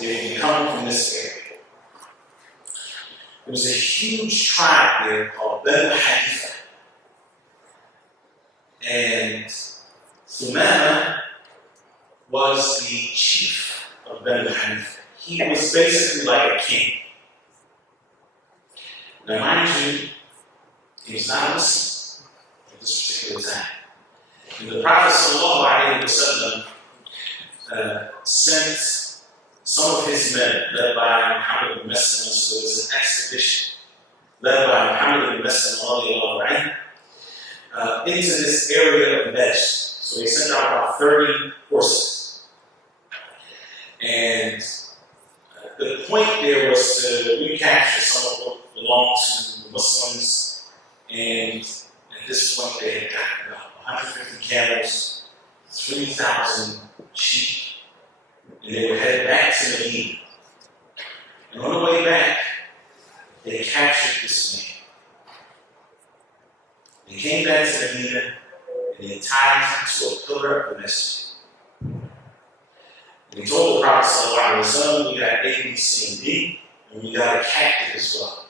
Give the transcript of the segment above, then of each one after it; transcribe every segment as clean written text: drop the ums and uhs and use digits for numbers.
if you come from this area. There was a huge tribe there called Banu Hanifa. And Thumama was the chief of Banu Hanifa. He was basically like a king. Now, mind you, he was not a Muslim at this particular time. And the Prophet ﷺ sent some of his men, led by Muhammad ibn Maslam, so it was an expedition, led by Muhammad ibn Maslam, into this area of Najd. So they sent out about 30 horses. And the point there was to recapture some of what belonged to the Muslims. And at this point, they had gotten about 150 camels, 3,000 sheep, and they were headed back to Medina. And on the way back, they captured this man. They came back to Medina and they tied him to a pillar of the masjid. And they told the Prophet ﷺ, we got A, B, C, and D, and we got a captive as well.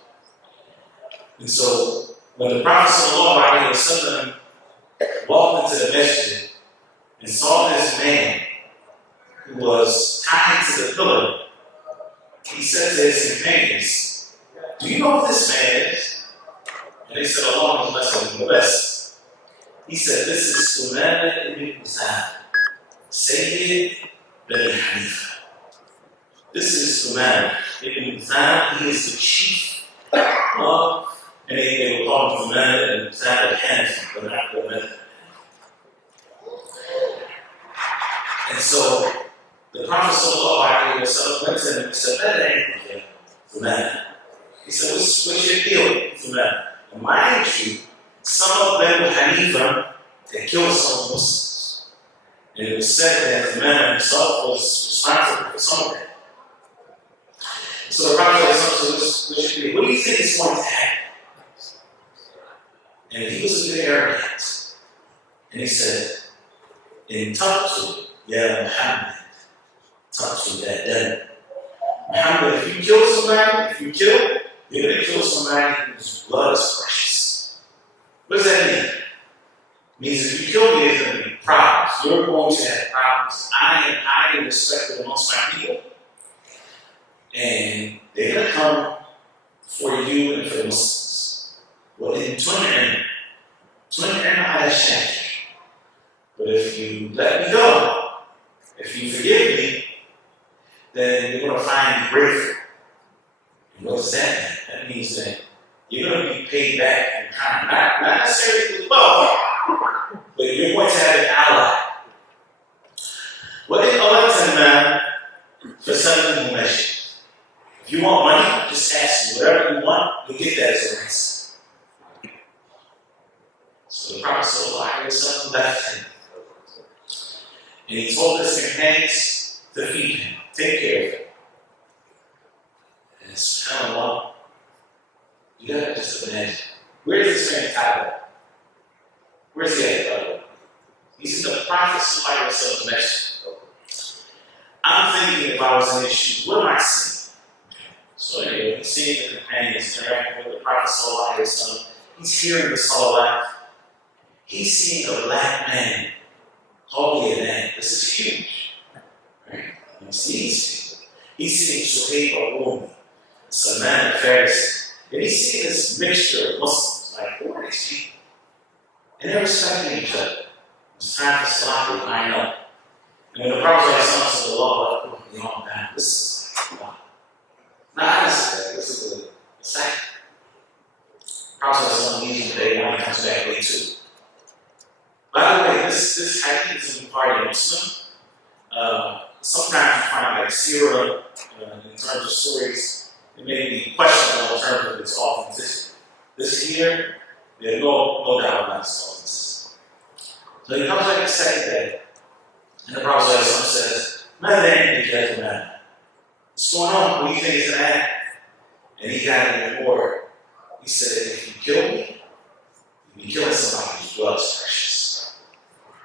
And so when the Prophet ﷺ walked into the masjid and saw this man who was tied to the pillar, he said to his companions, do you know who this man is? And they said, Allah is blessed and blessed. He said, this is Thumama ibn Uthman, Sayyid Bani Hanifa. This is Thumama ibn Uthman. He is the chief of, and they will call him Thumama ibn Uthman al-Hanifi, but not the method. And so the Prophet ﷺ went to him and said, Thumama. He said, what's your deal, Thumama? And mind you, some of Banu Hanifa had killed some Muslims. And it was said that the man himself was responsible for some of that. So the Prophet said, what do you think is going to happen? And he was a bit arrogant. And he said, in Taqtu, Ya Muhammad, Taqtu that done. Muhammad, if you kill somebody, you're going to kill somebody whose blood is precious. What does that mean? It means if you kill me, there's going to be problems. You're going to have problems. I am respected amongst my people. And they're going to come for you and for the Muslims. Well, in Twin ala Shakir. But if you let me go, if you forgive me, then you're going to find me grateful. And what does that mean? That means that you're going to be paid back in kind. Not necessarily with wealth, but you're going to have an ally. What did Allah tell for selling the masjid? If you want money, just ask me. Whatever you want, you'll get that as a ransom. So the Prophet ﷺ left him. And he told his companions to feed him, take care of him. And subhanAllah, you gotta just imagine. Where's this man tied up? Where's he at? He's in the Prophet ﷺ's masjid. I'm thinking if I was in his shoes, what am I seeing? So anyway, he's seeing the companions interacting with the Prophet ﷺ. He's hearing the salawat. He's seeing a black man, holy a man. This is huge. Right? He sees people. He's seeing Suhaib al-Rumi, Salman al-Farisi. And he's seeing this mixture of Muslims. Like, who are these people? And they're respecting each other. It's time for salah, line up. And when the Prophet said, Allah, this is not honestly, this is a second. The Prophet leaves today, one comes back day 2. By the way, this hadith is in part of Muslim. Sometimes you find like Sirah, in terms of stories, it may be questionable in terms of its authenticity. This here, there's no doubt about its authenticity. So he comes back the second day, and the Prophet says, what's going on? What do you think is going to happen? And he got it in order. He said, if you kill me, you'll be killing somebody whose blood is precious.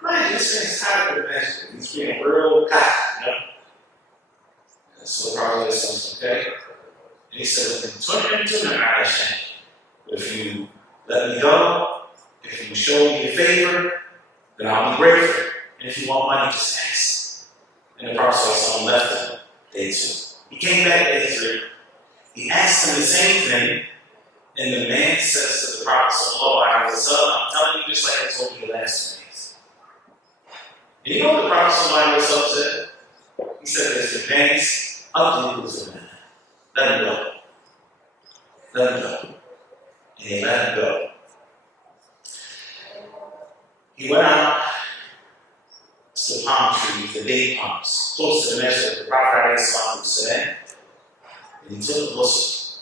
Man, this man's tired of the masjid. He's being real cocky, you know? So the Prophet said, okay. And he said, if you let me go, if you show me a favor, then I'll be grateful. And if you want money, just ask. And the Prophet left him day 2. He came back day 3. He asked him the same thing. And the man says to the Prophet, I'm telling you just like I told you the last 2 days. And you know what the Prophet said? He said, there's the banks, ugly was the man. Let him go. Let him go. And he let him go. He went out to the palm trees, the date palms, close to the masjid of the Prophet said, and he took a ghusl.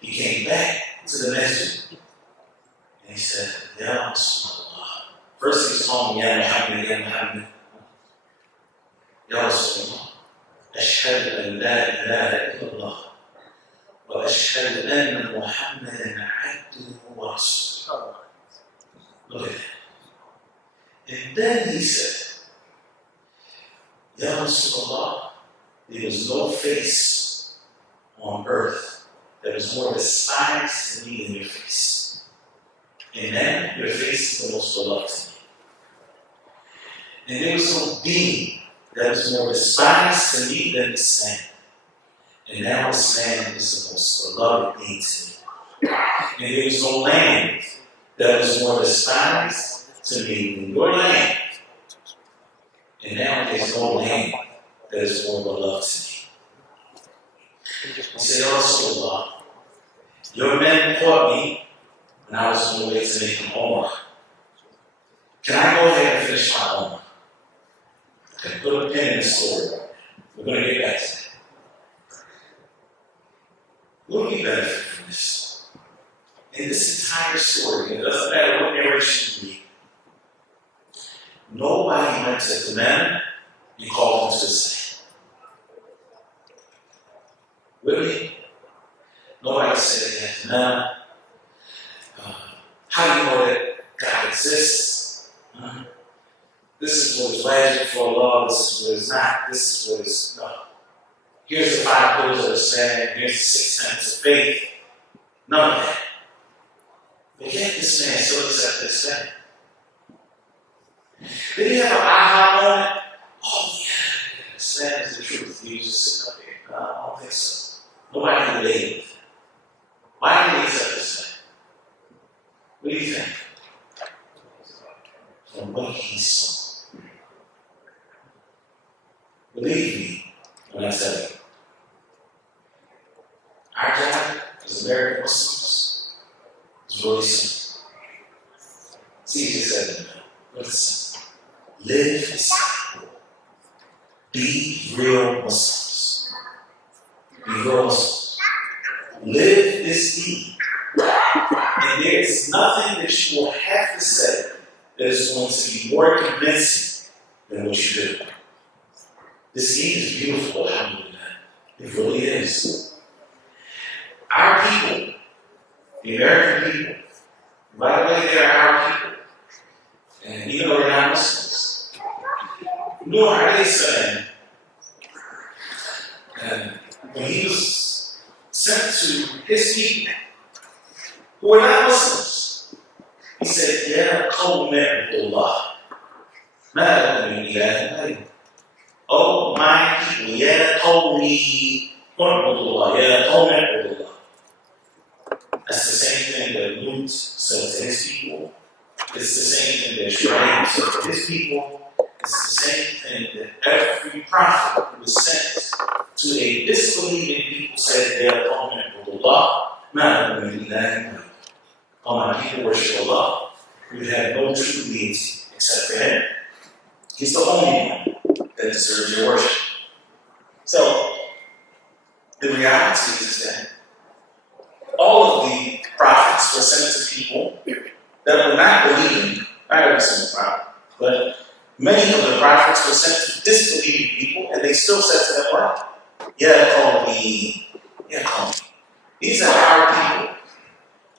He came back to the masjid and he said, Ya Rasulullah. First he was calling Ya Muhammad, Ya Muhammad. Ya Rasulullah. أشهد أن لا إله إلا الله وأشهد أن محمدا عبده ورسوله. Look at that. And then he said, Ya Rasulullah, there was no face on earth that was more despised to me than your face. And then your face is the most beloved to me. And there was no being that was more despised to me than Islam. And now Islam is the most beloved being to me. And there was no land that was more despised to me than your land. And now there's no land that is more beloved to me. He said, Ya Rasulullah, your men caught me when I was on the way to make an Umrah. Can I go ahead and finish my Umrah? Okay, put a pin in the story. We're going to get back to that. What do we benefit from this? In this entire story, it doesn't matter what narration you read, nobody went to the men and called them to Islam. Really? Nobody said, nah, how do you know that God exists? This is what is wajib for Allah, this is what is not, this is what is, no. Here's the 5 pillars of Islam, here's the 6 tenets of faith. None of that. But yet this man still accepted Islam. Did he have an aha moment? Oh yeah, Islam is the truth. He was just sitting up here. No, I don't think so. Nobody debated. Why did he accept Islam? What do you think? From what he saw. Believe me when I tell you. Our job as American Muslims is really simple. It's easy to say, but it's simple. Live Islam. Be real Muslims. Be real Muslims. Live this deed. And there is nothing that you will have to say that is going to be more convincing than what you do. This deed is beautiful, alhamdulillah. It really is. Our people, the American people, by the way, they are our people. And even though they're not Muslims, Nuh alayhi salam, when he was sent to his people, who were not Muslims, he said, Ya qawm i'budullah, ma lakum min ilahin ghayruh. Oh my people, Ya qawmi i'budullah, Ya qawm i'budullah. That's the same thing that Lut said to his people. It's the same thing that Shu'aib said to his people. It's the same thing that every prophet who was sent to a disbelieving people said, Ya qawm i'budullah, ma lakum min ilahin ghayruh. Oh my people, worship Allah. We have no true deity except for Him. He's the only one that deserves your worship. So, the reality is that all of the prophets were sent to people that were not believing, not every single prophet, but many of the prophets were sent to disbelieving people, and they still said to them, what? Yeah, call me. Yeah, call me. These are our people.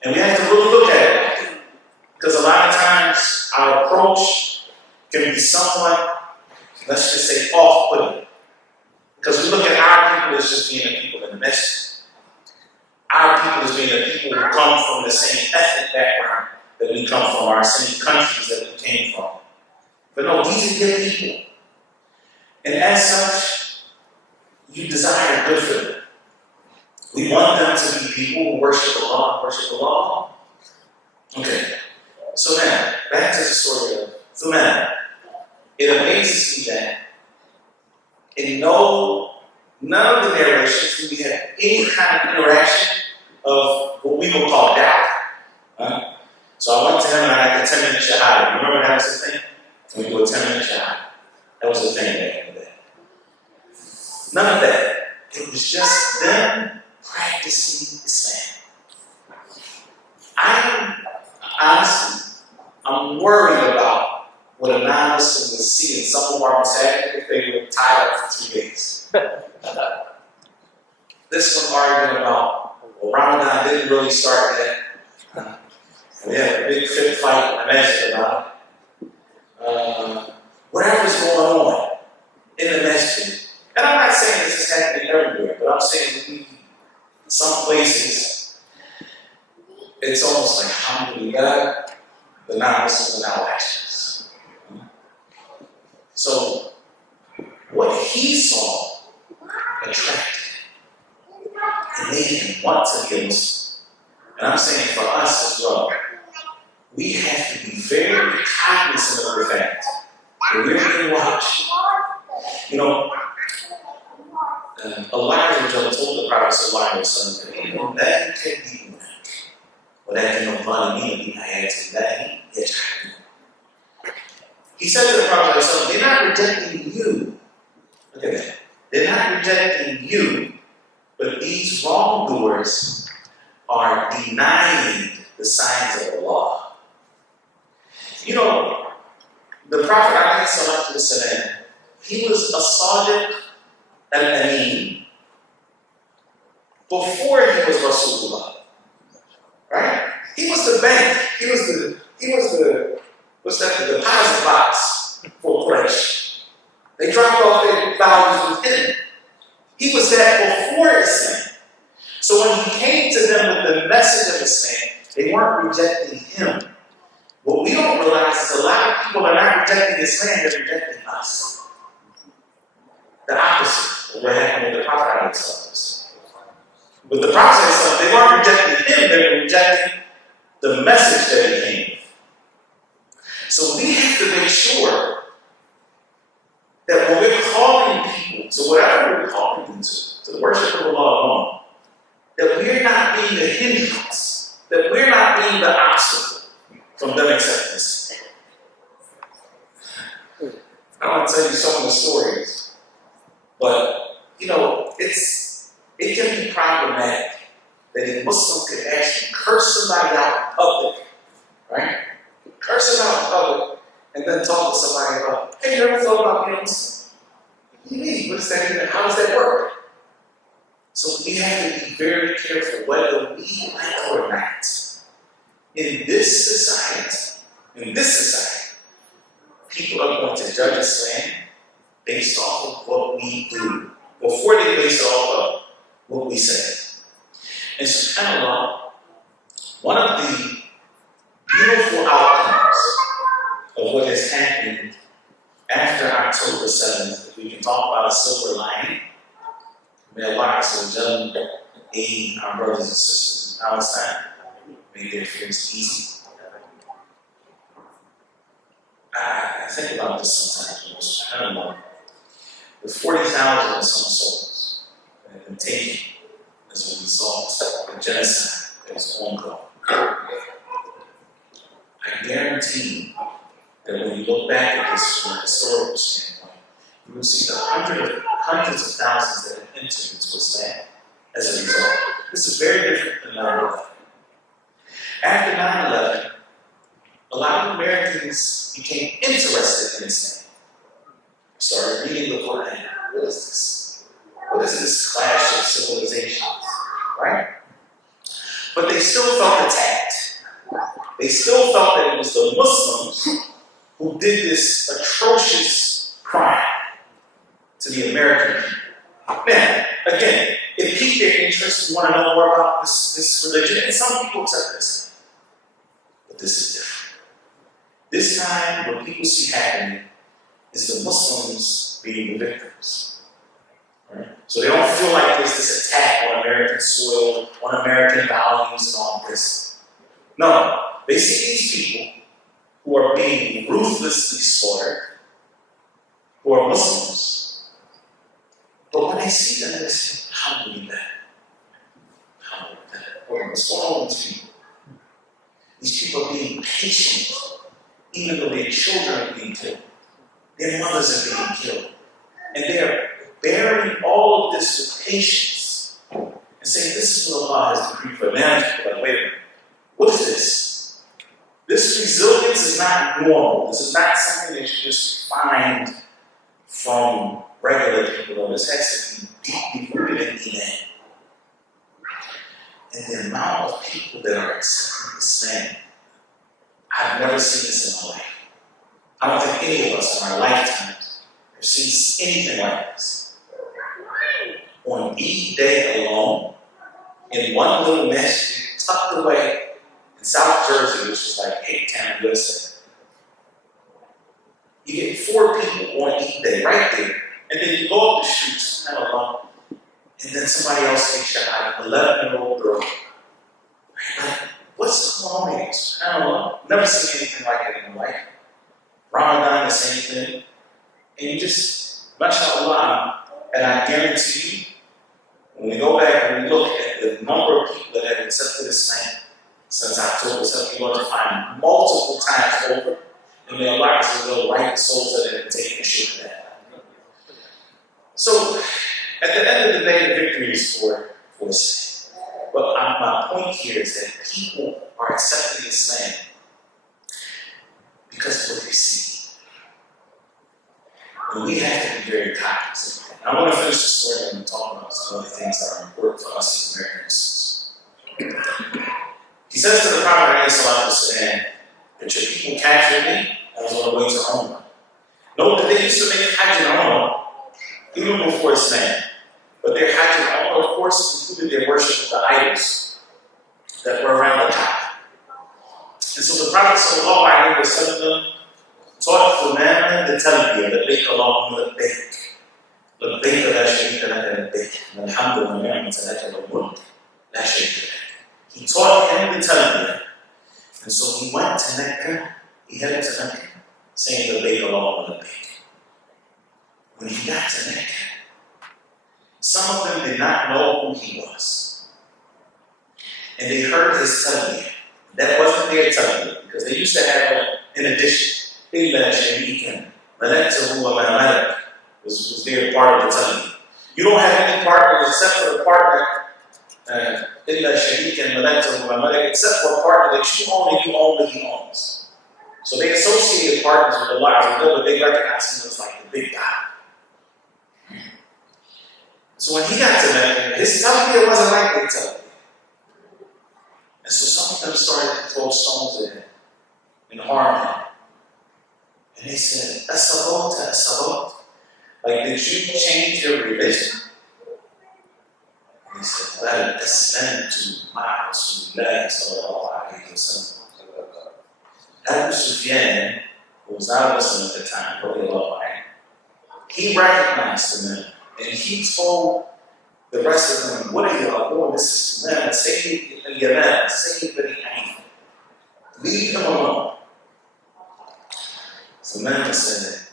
And we have to really look at it. Because a lot of times our approach can be somewhat, let's just say, off-putting. Because we look at our people as just being the people in the masjid. Our people as being the people who come from the same ethnic background that we come from, our same countries that we came from. But no, these are your people. And as such, you desire good for them. We want them to be people who worship Allah. Okay. So now, back to the story of Thumama. It amazes me that in none of the narrations do we have any kind of interaction of what we will call doubt. Huh? So I went to him and I had the 10-minute shahada. You remember that was the thing? Can we do a 10-minute shahada? That was the thing back in the day. None of that. It was just them practicing Islam. I'm worried about what a non-Muslim would see in some of our masajid if they were tied up for 2 days. This one arguing about, well, Ramadan didn't really start yet. We had a big fit fight in the masjid about it. Whatever's going on in the masjid. And I'm not saying this is happening everywhere, but I'm saying in some places, it's almost like, alhamdulillah, the non-Muslims are now actions. So, what he saw attracted him and made him want to be a Muslim. And I'm saying for us as well, we have to be very cognizant of the fact that we're being watched. You know, Allah told the Prophet sallallahu that he said to the Prophet, they're not rejecting you. Look at that. They're not rejecting you, but these wrongdoers are denying the signs of Allah. You know, the Prophet ﷺ, he was a Sadiq al-Amin before he was Rasulullah. Right? He was the bank. He was the deposit box for Quraysh. They dropped off their values with him. He was that before Islam. So when he came to them with the message of Islam, they weren't rejecting him. What we don't realize is a lot of people are not rejecting Islam, they're rejecting us. The opposite of what happened with the Prophet. With the Prophet, they weren't rejecting him, they were rejecting the message that he came with. So we have to make sure that when we're calling people to whatever we're calling them to the worship of Allah alone, that we're not being the hindrance, that we're not being the obstacle from them accepting this. I want to tell you some of the stories, but you know, it can be problematic that a Muslim could actually curse somebody out in public, right? Curse them out in public, and then talk to somebody about, hey, you ever thought about being a Muslim? What do you mean? What does that mean? How does that work? So we have to be very careful whether we like it or not. In this society, people are going to judge Islam based off of what we do, before they base it off of what we say. And subhanAllah, one of the beautiful outcomes of what has happened after October 7th, if we can talk about a silver lining, may Allah aid our brothers and sisters in Palestine, make their fears easy. I think about this sometimes, subhanAllah. The 40,000 and some souls that have been taken as a result of the genocide that is ongoing. I guarantee that when you look back at this from a historical standpoint, you will see the hundreds of thousands that have entered into Islam as a result. This is very different than 9/11. After 9/11, a lot of Americans became interested in Islam. Started reading the Quran. What is this? What is this clash of civilizations? Right? But they still felt attacked. They still felt that it was the Muslims who did this atrocious crime to the American people. Now, Again, it piqued their interest. We want to know more about this religion, and some people accept this. But this is different. This time, what people see happening is the Muslims being the victims. Right? So they don't feel like there's this attack on American soil, on American values, and all this. No, they see these people who are being ruthlessly slaughtered, who are Muslims. But when they see them, they say, how do we that? How do we that? What's going on with these people? These people are being patient, even though their children are being killed. Their mothers are being killed. And they're bearing all of this with patience and saying, this is what Allah has decreed for them. Now people are like, wait a minute, what is this? This resilience is not normal. This is not something that you just find from regular people. This has to be deeply rooted in Iman. And the amount of people that are accepting Islam, I've never seen this in my life. I don't think any of us in our lifetimes have seen anything like this. On Eid Day alone, in one little masjid tucked away in South Jersey, which is like Cape Town, USA, you get 4 people on Eid Day right there, and then you go up the streets, kind of alone, and then somebody else takes your eye, an 11-year-old girl. Like, what's going on here? I don't know. Never seen anything like it in my life. Ramadan, the same thing. And you just, mashallah, and I guarantee you, when we go back and we look at the number of people that have accepted Islam since October 7th, you're going to find multiple times over, and may Allah will right the souls that have taken a share of that. So, at the end of the day, the victory is for Islam. But my point here is that people are accepting Islam because of what they see. And we have to be very cognizant of that. I want to finish the story and talk about some other things that are important for us as Americans. He says to the Prophet ﷺ, that your people captured me, I was on the way to Umrah. Note that they used to make Hajj and Umrah even before Islam. But their Hajj and Umrah, of course, included their worship of the idols that were around the Kaaba. And so the Prophet ﷺ taught Thumama the Talbiyah, labbaik Allahumma labbaik. Labbaik la sharika laka labbaik. Alhamdu wa ni'mata laka wal mulk la sharika lak. He taught him the Talbiyah. And so he went to Mecca, he headed to Mecca, saying labbaik Allahumma labbaik. When he got to Mecca, some of them did not know who he was. And they heard his Talbiyah. That wasn't their Talbiyah, because they used to have an addition. إِلَّا شَرِيكًا مَلَكْتَهُ وَمَا مَلَكْ was their part of the Talbiyah. You don't have any partners except for the partner, إِلَّا شَرِيكًا مَلَكْتَهُ وَمَا مَلَكْ, except for a partner that you own and you own what he owns. So they associated partners with Allah, but they recognized him as like the big guy. So when he got to Mecca, his Talbiyah wasn't like their Talbiyah. And so some of them started to throw stones at him and harm him. And they said, As-sabot. Like, did you change your religion? And he said, Well, aslamtu ma'a Rasulillah sallallahu alayhi wa sallam. Abu Sufyan, who was not a Muslim at the time, he recognized the man. And he told the rest of them, what are y'all doing? This is man, Sayyid al-Yaman, Sayyid Bani Hanif. Leave him alone. So man said,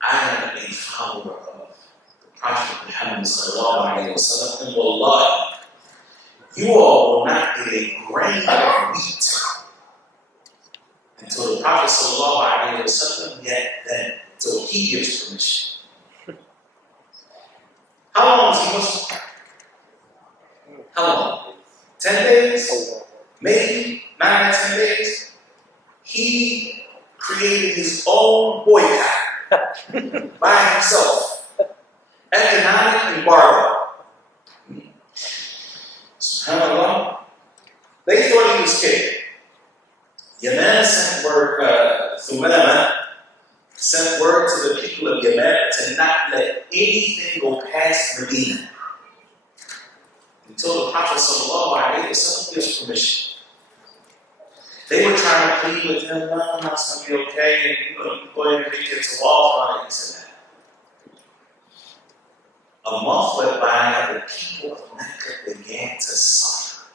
I am a follower of the Prophet Muhammad sallallahu alayhi wa sallam, and wallahi, you all will not get a grain of wheat until the Prophet sallallahu alayhi wa sallam, yet then, until he gives permission. How long was he Muslim? How long? 10 days? Maybe 9 or 10 days? He created his own boycott by himself. Economic embargo. SubhanAllah. They thought he was kidding. Yemen sent word, Thumama sent word to the people of Yemen to not let anything go past past Medina until the Prophet ﷺ gives permission. They were trying to plead with him, no, it's going to be okay, and you go ahead and make it to wall on it. He said that. A month went by, and the people of Mecca began to suffer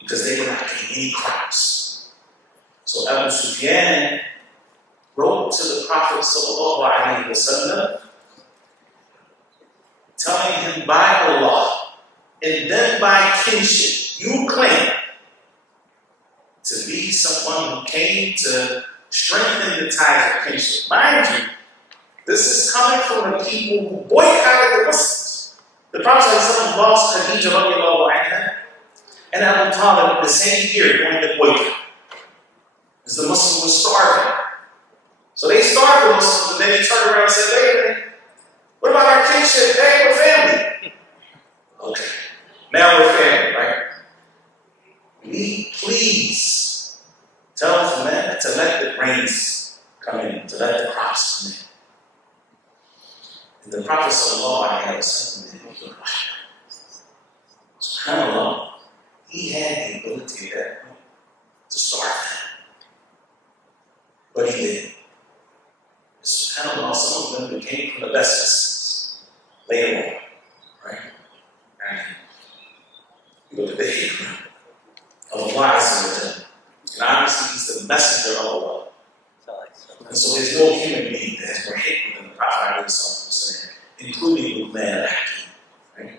because they were not getting any crops. So Abu Sufyan wrote to the Prophet ﷺ, telling him, by Allah, and then by kinship, you claim to be someone who came to strengthen the ties of kinship. Mind you, this is coming from the people who boycotted the Muslims. The Prophet ﷺ lost Khadija radiallahu anha and Abu Talib the same year during the boycott, because the Muslims were starving. So they starved the Muslims, and then he turned around and said, wait a minute, what about our kinship? Hey, we're family. Okay, now we're family, right? We please tell the men to let the rains come in, to let the crops come in. And the Prophet ﷺ, subhanAllah, he had the ability at that point to start them. But he didn't. SubhanAllah, some of them became from the best Muslims later on. Right? And you look at the hikmah of Allah Azza wa Jalla. And obviously he's the messenger of Allah. And so there's no human being that has more hikmah than the Prophet, including the man Aqeedah. Right?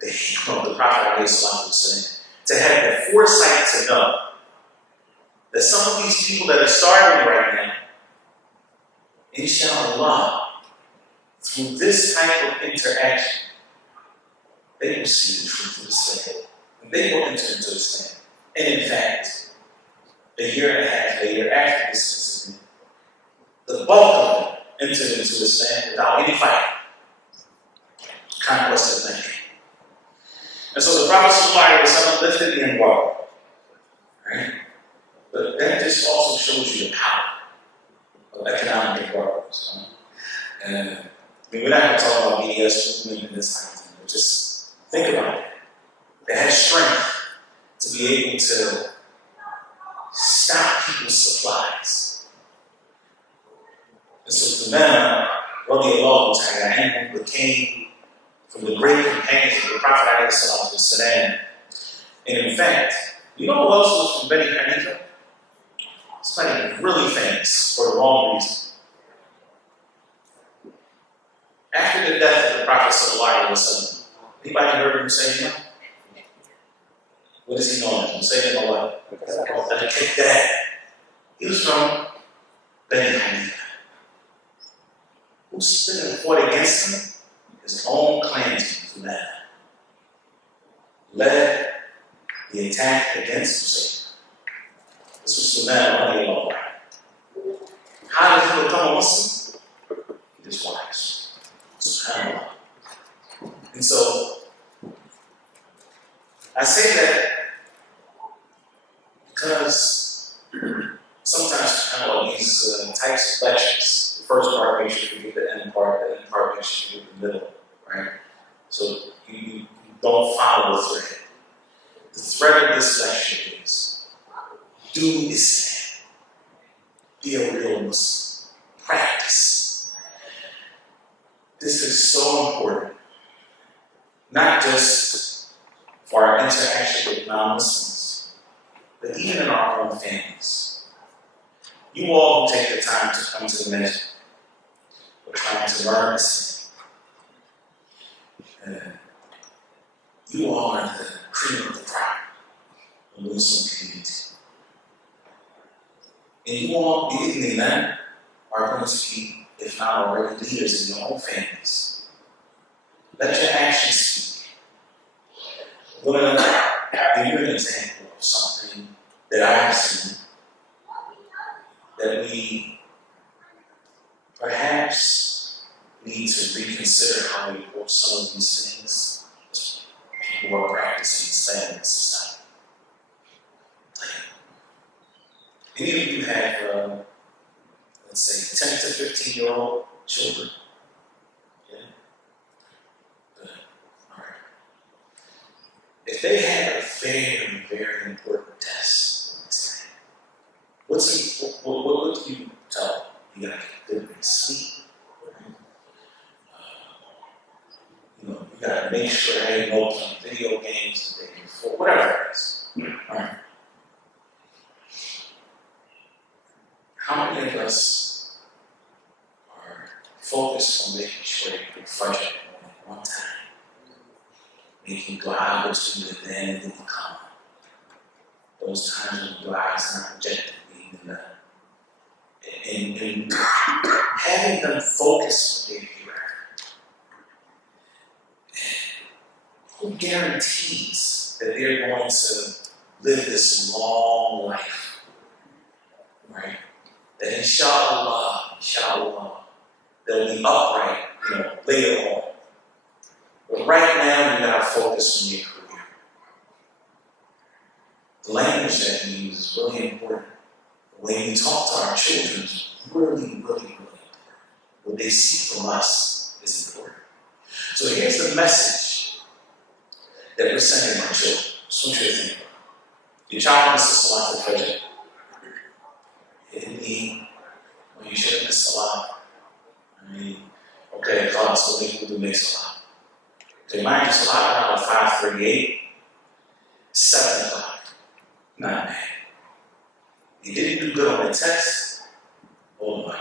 The hikmah of the Prophet, to have the foresight to know that some of these people that are starving right now, inshallah, through this type of interaction, they will see the truth of Islam. And they will enter into Islam. And in fact, a year and a half later, after this incident, the bulk of them entered into Islam without any fighting. Conquest of Mecca. And so the Prophet ﷺ lifted the embargo. Right? But that just also shows you the power of economic embargoes. And we're not going to talk about BDS movement in this kind of thing, but just think about it. They had strength to be able to stop people's supplies. And so the men, radiallahu ta'ala, became from the great companions of the Prophet ﷺ. And in fact, you know who else was from Bani Hanifa? Somebody really famous for the wrong reason. After the death of the Prophet ﷺ, anybody heard him say him? What is he known as? Say him what? Aqeedah. He was from Bani Hanifa. Who stood and fought against him? His own clansmen, men, led the attack against Hussein. This was the man of Allah. How did he become a Muslim? His wives. SubhanAllah. And so, I say that because sometimes, SubhanAllah, these types of lectures, the first part makes you forget the end part makes you forget the middle, right? So you don't follow the thread. The thread of this lecture is, do Islam. Be a real Muslim. Practice. This is so important. Not just for our interaction with non-Muslims, but even in our own families. You all who take the time to come to the masjid, we're trying to learn Islam. You all are the cream of the crop of the Muslim community. And you all, the men, are going to be, if not already, leaders in your own families. Let your actions speak. I'm going to give you an example of something that I've seen that we perhaps need to reconsider how we approach some of these things as people who are practicing Islam in society. Any of you have, let's say, 10 to 15-year-old children? Yeah. You gotta make sure they know playing video games the day before, whatever it is. All right. How many of us are focused on making sure they put Fajr at one time? Making dua between the then and the come. Those times when dua is not rejected, being done. And having them focus on their hereafter. Who guarantees that they're going to live this long life? Right? That inshallah, they'll be upright, later on. But right now, you gotta focus on your career. The language that we use is really important. When we talk to our children, it's really, really, really important. What they see from us is important. So here's the message that we're sending our children. Just want you to think about it. Your child misses Salat al-Fajr. Indeed, when you shouldn't miss Salat. Okay, class, so we will make Salat. Okay, mind you, Salat around 5:38, 7 o'clock. Not bad. You didn't do good on the test? Oh my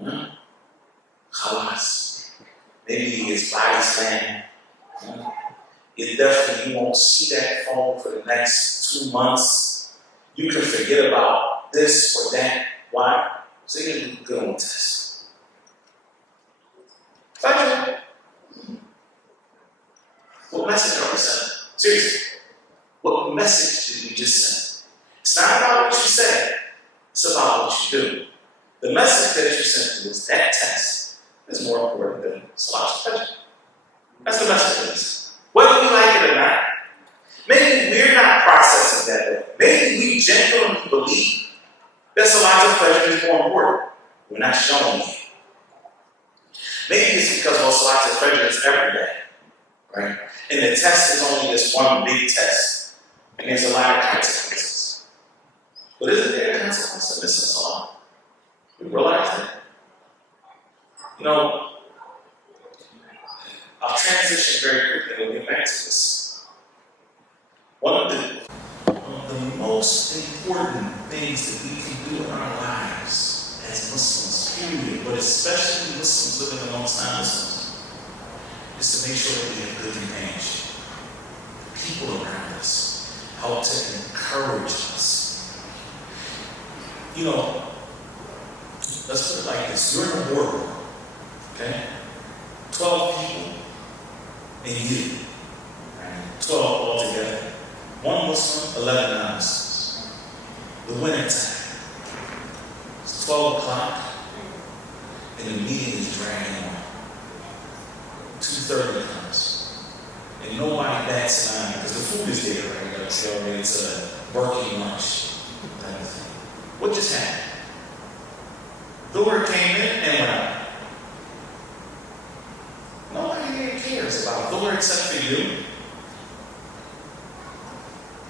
God. Khalas. Maybe his body's saying, it definitely, you won't see that phone for the next 2 months. You can forget about this or that. Why? So you didn't do good on the test. Fajr. What message are we sending? Seriously. What message did we just send? It's not about what you say, it's about what you do. The message that you sent to us, that test, is more important than Salat al-Fajr. That's the message of this. Whether we like it or not, maybe we're not processing that way. Maybe we genuinely believe that Salat al-Fajr is more important. We're not showing it. Maybe it's because Salat al-Fajr is every day, right? And the test is only this one big test, and there's a lot of consequences. But isn't there a consequence to missing Salat? We realize that. I'll transition very quickly and we'll get back to this. One of the most important things that we can do in our lives as Muslims, period, but especially Muslims living amongst non-Muslims, is to make sure that we have good companionship. People around us help to encourage us. Let's put it like this. You're in a boardroom, okay? 12 people and you. 12 altogether. 1 Muslim, 11 non-Muslims. The winter time. It's 12 o'clock and the meeting is dragging on. 2:30 comes. And nobody bats an eye because the food is there, right? It's a working lunch. What just happened? The word came in and went out. Nobody here cares about the word except for you.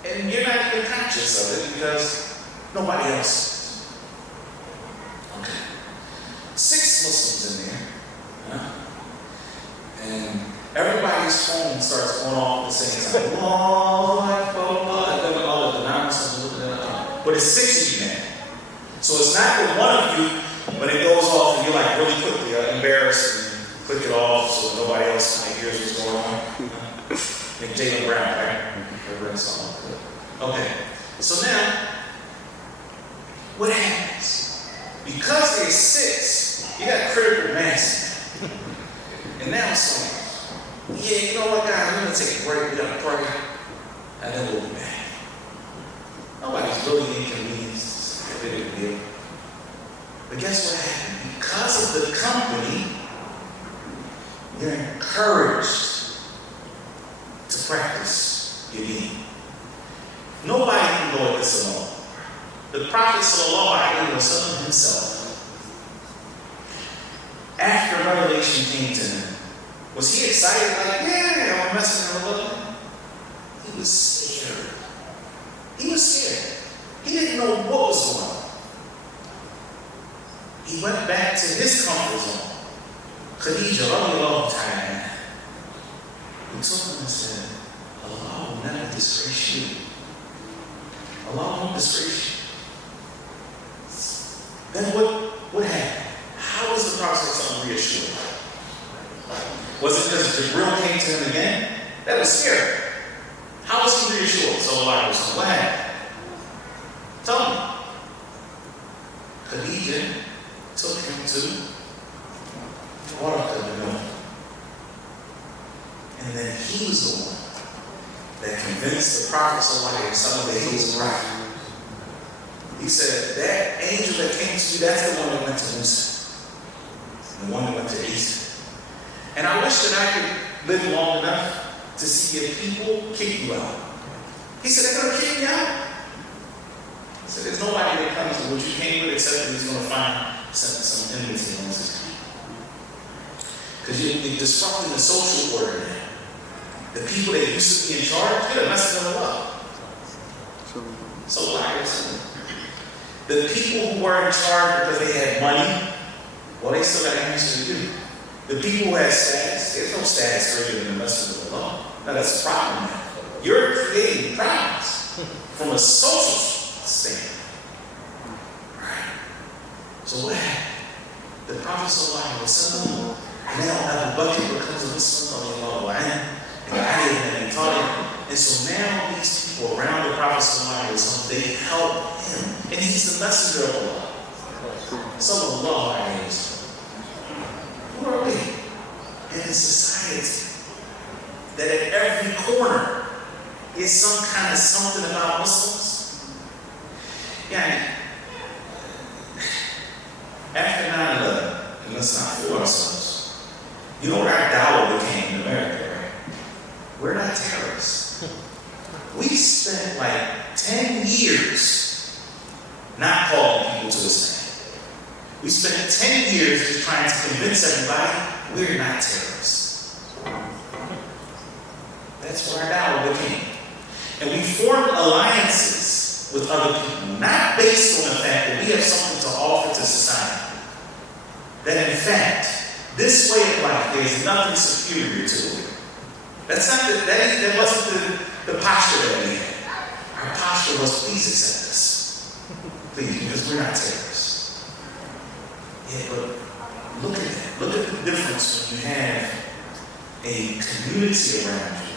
And you're not even conscious of it because nobody else is. Okay. 6 Muslims in there. And everybody's phone starts going off at the same time. All of the non-Muslims looking at it. But it's 6 of you now. So it's not that one of you, when it goes off and you're like really quickly embarrassed and click it off so nobody else hears what's going on. Like Jalen Brown, right? Okay. So now, what happens? Because there's 6, you got critical mass. And now it's like, yeah, you know what, guys, we're going to take a break, we got to pray, and then we'll be back. Nobody's really inconvenienced. Big deal. But guess what happened? Because of the company, you're encouraged to practice your deen. Nobody can go at this alone. The Prophet ﷺ himself, after revelation came to him, was he excited like, yeah, I'm messing with Allah? He was scared. He was scared. He didn't know what was going on. He went back to his comfort zone. Khadija, radiallahu ta'ala, told him and said, Allah will never disgrace you. Allah won't disgrace you. Then what happened? How was the Prophet reassured? Was it because Jibril came to him again? That was scary. How was he reassured? So what happened? Tell me. Khadija took him to Waraqah. And then he was the one that convinced the Prophet that he was a prophet. He said, that angel that came to you, that's the one that went to Musa. The one that went to Isa. And I wish that I could live long enough to see if people kick you out. He said, they're going to kick me out? He said, there's nobody that comes to what you came with except that he's going to find some enmity amongst his people. Because you're disrupting the social order now. The people that used to be in charge, you're messing them up. So like I said, the people who were in charge because they had money, well, they still got answers to do. The people who had status, there's no status greater than the message of Allah. Now that's a problem now. You're creating problems from a social standpoint. Right? So what happened? The Prophet ﷺ now Abu Bakr becomes a Muslim, and taught him. And so now these people around the Prophet ﷺ, they help him. And he's the messenger of Allah. Sallallahu alayhi wa sallam. Who are we in a society that at every corner is some kind of something about Muslims? Yeah. After 9/11, and let's not fool ourselves, you know what our dawah became in America, right? We're not terrorists. We spent like 10 years not calling people to Islam. We spent 10 years just trying to convince everybody we're not terrorists. That's where our dawah became. And we formed alliances with other people, not based on the fact that we have something to offer to society. That in fact, this way of life, there's nothing superior to it. That's not that wasn't the posture that we had. Our posture was, please accept us. Please, because we're not terrorists. Yeah, but look at that. Look at the difference when you have a community around you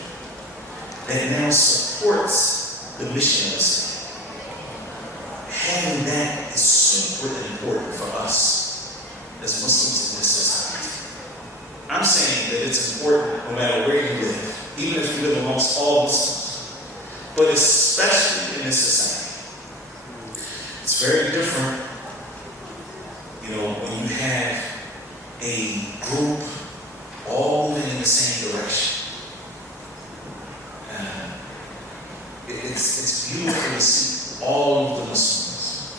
that now supports the mission of Islam. Having that is super important for us as Muslims in this society. I'm saying that it's important no matter where you live, even if you live amongst all Muslims, but especially in this society. It's very different, when you have a group all moving in the same direction. It's beautiful to see all of the Muslims.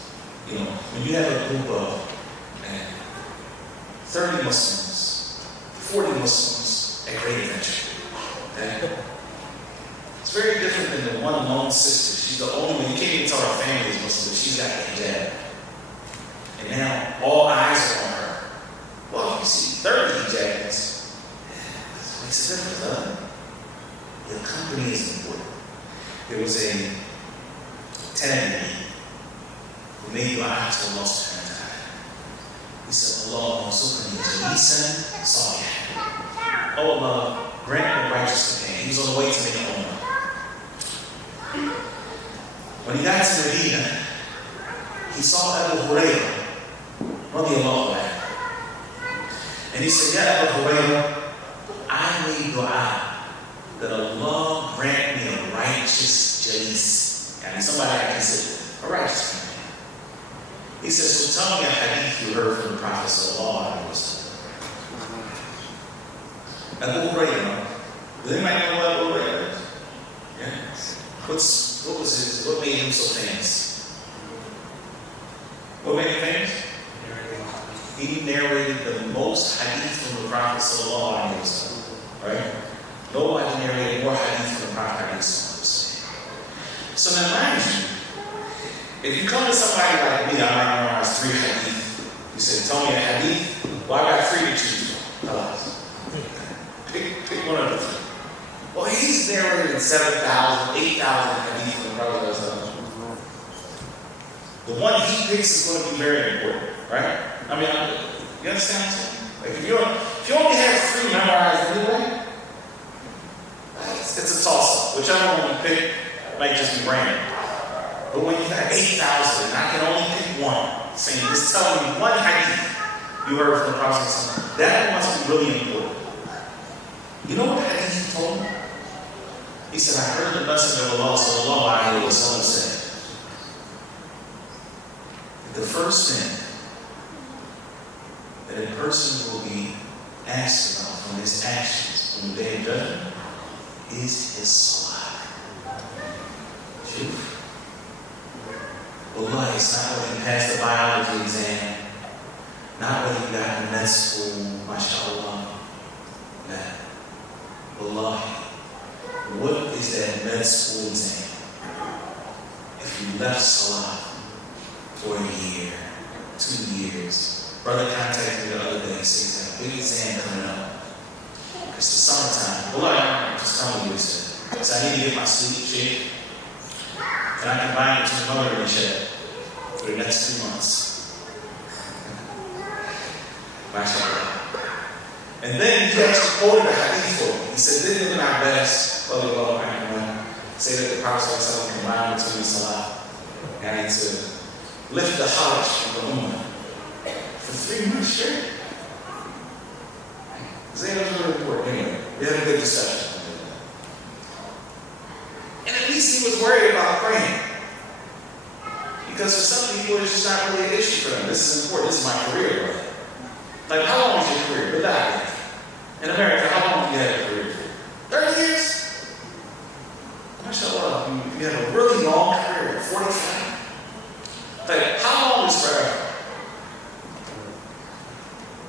When you have a group of 30 Muslims, 40 Muslims at great adventure. Okay? It's very different than the one lone sister. She's the only one. You can't even tell her family is Muslim, but she's got the hijab. And now all eyes are on her. Well, if you see 30 hijabs, it makes a difference, doesn't it? Your company is important. There was a tabi'i who made dua to Allah subhanahu wa ta'ala. He said, Allah sukni jalisan salih. Oh Allah, grant me righteous companion. He was on the way to make Umrah. When he got to Medina, he saw Abu Hurairah, radiallahu anhu. And he said, Ya Abu Hurairah, I made dua that Allah grant me a righteous jalis. I mean, somebody I consider a righteous companion. He said, so tell me a hadith you heard from the Prophet sallallahu alaihi wasallam. Abu Hurairah. Does anybody know what Abu Hurairah is? Yeah. What made him so famous? What made him famous? He narrated the most hadith from the Prophet sallallahu alaihi wasallam. Right? Nobody narrated more hadith from the Prophet sallallahu alaihi wasallam. So now mind you, if you come to somebody like me, I memorize 3 hadith. You say, tell me a hadith. Well, I got 3 to choose from. Pick one of the 3. he's narrated 7,000, 8,000 hadith from the Prophet. The one he picks is going to be very important, right? I mean, you understand what I'm saying? Like if you only have 3 memorized anyway, it's a toss-up. Whichever one you pick might just be random. But when you got 8,000 and I can only pick one, saying just tell me one hadith you heard from the Prophet, that one must be really important. You know what hadith he told me? He said, I heard the Messenger of Allah sallallahu alaihi wasallam say, the first thing that a person will be asked about from his actions on the day of judgment is his salah. Allah, it's not whether he passed the biology exam, not whether he got in med school, mashallah. Nah. Allah, what is that med school exam if you left salah for a year, 2 years? Brother contacted me the other day and said he's got a big exam coming up. It's the summertime. Well, I'm just telling you this. So I need to get my sleep shape. And I combine it between mother and Isha for the next 2 months. MashaAllah. And then he actually quoted a hadith for me. He said, didn't it not best, blah, blah, blah, say that the Prophet ﷺ combined between salah and to lift the haraj of the ummah for 3 months straight. Zayd was really important. Anyway, we had a good discussion. And at least he was worried about praying. Because for some people, it's just not really an issue for them. This is important. This is my career, brother. Like, how long is your career? Good die. In America, how long do you have a career for? 30 years? MashaAllah, you have a really long career, 45. Like, how long is forever?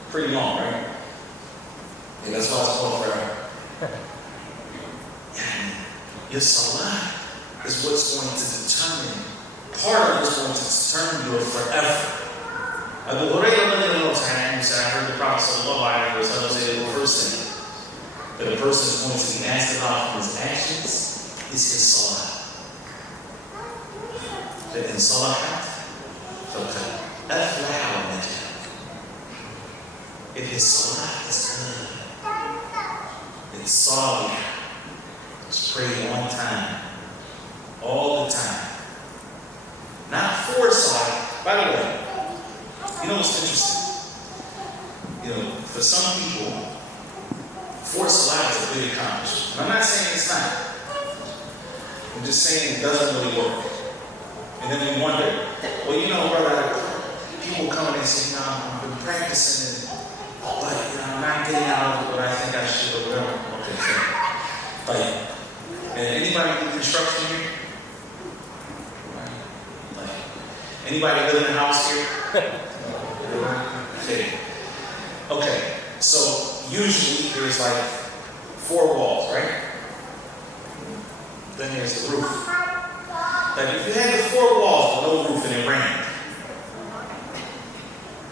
Pretty long, right? Yeah, that's why it's called forever. Your salah is what's going to determine, part of it is going to determine your forever. Abu Hurairah said, I heard the Prophet say the first thing that a person is going to be asked about from his actions is his salah. That in salah, if his salah is good, it's solid, it's prayed on time, all the time. Not for salah. By the way, you know what's interesting? You know, for some people, for salah is a big accomplishment. I'm not saying it's not. I'm just saying it doesn't really work. And then we wonder, well, you know, brother, people come in and say, no, I've been practicing it, but you know, I'm not getting out of what I think I should or whatever. Okay, so, like, and anybody do construction here? Like, anybody live in a house here? Okay, so usually there's like 4 walls, right? Then there's the roof. Like if you had the 4 walls with no roof and it rained,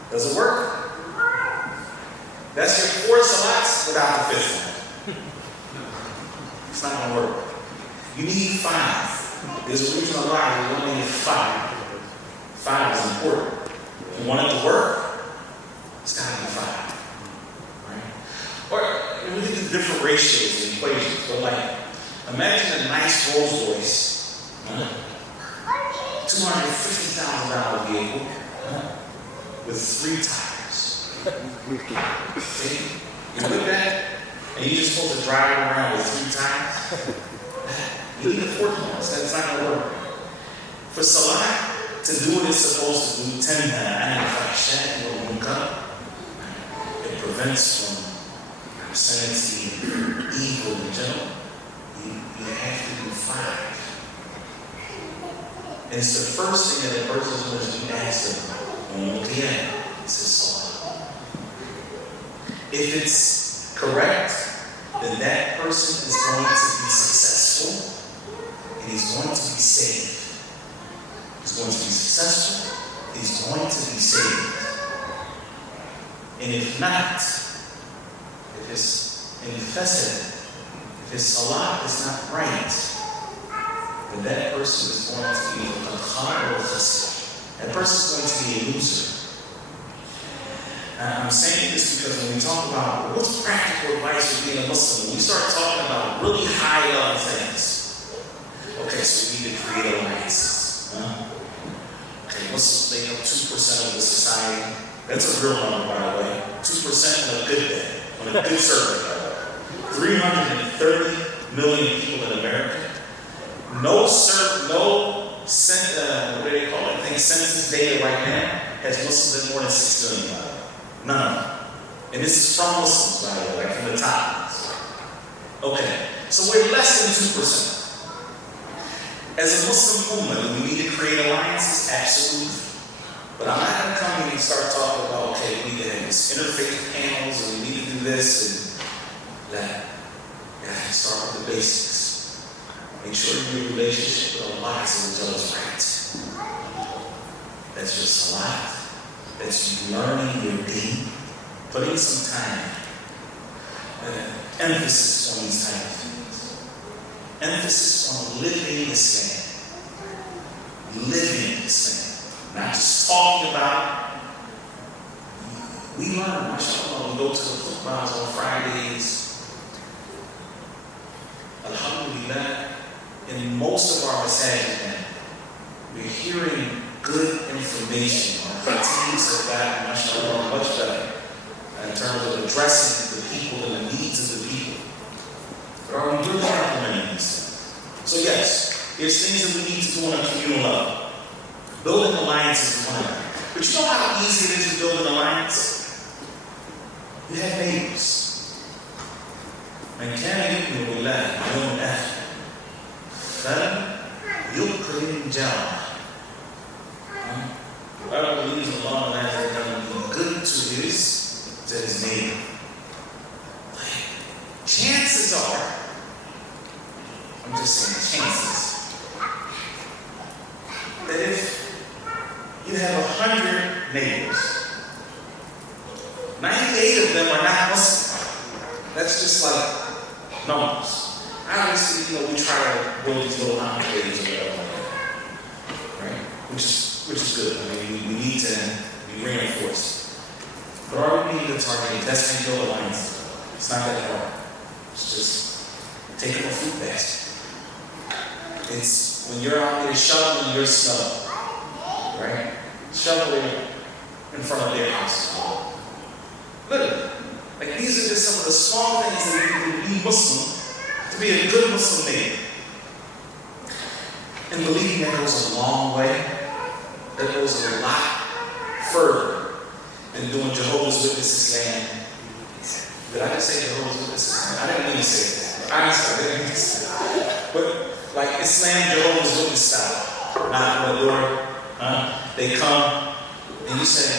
does it work? That's your 4 salats without the 5th one. It's not going to work. You need 5. There's a reason why you only need 5. 5 is important. If you want it to work, it's got to be 5. Right? Or we look at the different ratios and equations. But like, imagine a nice Rolls Royce, $250,000 vehicle with 3 tires. Okay? You look at that, and you're just supposed to drive around with 3 tires. You need a 4th one. That's not going to work. For salah, to do what it's supposed to do, it prevents from obscenity and evil in general. You have to do 5. And it's the first thing that a person is going to be asked about on the Qiyamah. It's his salah. If it's correct, then that person is going to be successful and he's going to be saved. He's going to be successful, he's going to be saved. And if not, if it's infested, If his salah is not right, then that person is going to be a khasir. That person is going to be a loser. I'm saying this because when we talk about what's practical advice for being a Muslim, we start talking about really high level things. Okay, so we need to create alliances. Okay, Muslims make up 2% of the society. That's a real number, by the way. 2% on a good day, on a good survey, by the way. 330 million people in America. What do they call it? I think census data right now has Muslims in more than 6 million. None of them. And this is from Muslims, by the way, like from the top. Okay, so we're less than 2%. As a Muslim ummah, do we need to create alliances? Absolutely. But I'm not going to come here and start talking about, okay, we need to have this interfaith panels, and we need to do this, and that. You have to start with the basics. Make sure your relationship with Allah is right. That's just a lot. That's you learning your deen, putting some time, emphasis on these type of things. Emphasis on living Islam. Living Islam. Not just talking about it. We learn, mashallah, we go to the khutbahs on Fridays. Alhamdulillah, in most of our masajid, we're hearing good information. Our teams have gotten, mashallah, much better in terms of addressing the people and the needs of the people. But are we really implementing these things? So yes, there's things that we need to do on a communal level. Building alliances is one of them. But you know how easy it is to build an alliance? You have neighbors. من كان يؤمن بالله واليوم الآخر فليكرم جاره. Whoever believes in Allah and the last day will be good to his neighbor. Chances are, I'm just saying chances, that if you have 100 neighbors, 98 of them are not Muslim. That's just like numbers. Obviously, we try to build these little enclaves or whatever, right? Which is good. I mean, we need to be reinforced. But are we being the target? That's how you build alliance. It's not that hard. It's just take up a fruit basket. It's when you're out there shoveling your snow, right? Shoveling in front of their house. Literally. Like these are just some of the small things that we can do to be Muslim, to be a good Muslim neighbor. And believing that goes a long way, that goes a lot further than doing Jehovah's Witnesses Islam. Did I just say Jehovah's Witnesses Islam? I didn't mean to say that. Honestly, I didn't mean to say that. But like Islam, Jehovah's Witness style. Not on the door. They come and you say,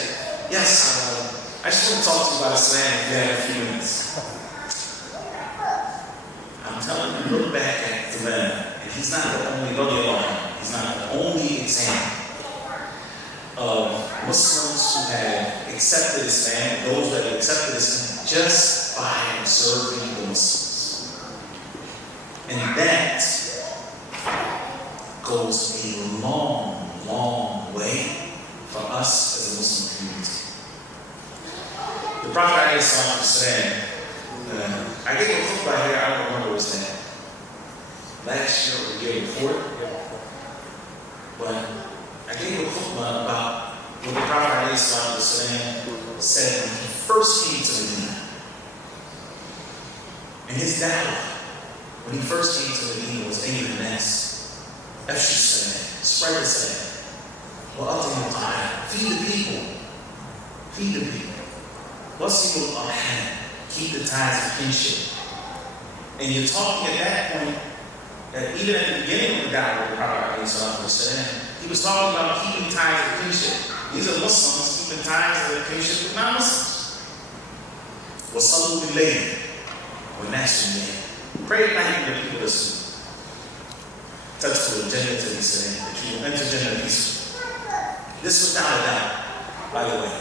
yes, I just want to talk to you about Islam if you have a few minutes. I'm telling you, look back at the man. And he's not the only he's not the only example of Muslims who have accepted Islam, those that have accepted Islam, just by observing the Muslims. And that goes a long, long way for us as a Muslim community. The Prophet said, I gave a khutbah here, I don't remember what was that. Last year or the year before. But I gave a khutbah about what the Prophet said when he first came to Medina. And his da'wah, when he first came to Medina, was Ayyuhan an-nas, Afshu salam, spread the salam. Wa atimu ta'ala, feed the people. Feed the people. Wasilul arham, keep the ties of kinship. And you're talking at that point that even at the beginning of the da'wah of the Prophet, he was talking about keeping ties of kinship. These are Muslims keeping ties of kinship with non-Muslims. Wasallu bil-layl, wa nasu bil-layl. Pray at night when the people listen. Tadkhulu al-jannata bi-salam, that you will enter Jannah peacefully. This without a doubt, by the way,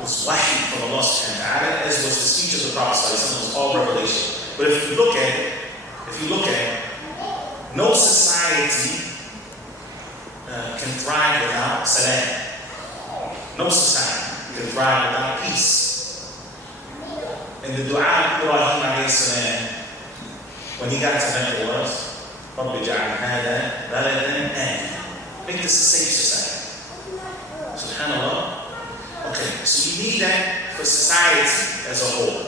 was wahi from Allah subhanahu wa ta'ala, as was the speech of the Prophet, it was all revelation. But if you look at it, if you look at it, no society can thrive without salam. No society can thrive without peace. And the dua of Ibrahim alayhi salam, when he got to Mecca, was, رَبِّ جَعَلْ هَذَا بَلَدًا آمِنًا. Make this a safe society. SubhanAllah. Okay, so you need that for society as a whole.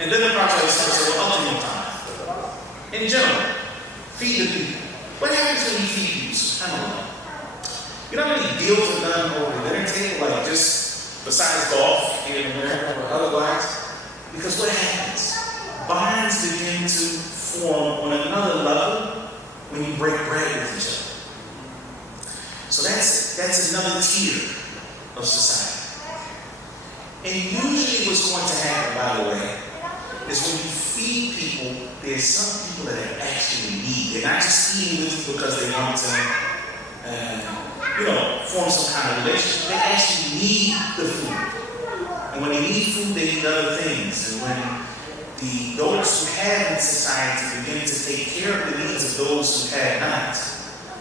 And then the Prophet said, well, ultimate time. In general, feed the people. What happens when you feed people? SubhanAllah. You know how many deals are done over the dinner table, like just besides golf here and there, or otherwise? Because what happens? Bonds begin to form on another level when you break bread with each other. So that's another tier of society. And usually what's going to happen, by the way, is when you feed people, there's some people that actually need. They're not just eating with you because they want to, form some kind of relationship. They actually need the food. And when they need food, they need other things. And when those who have in society begin to take care of the needs of those who have not,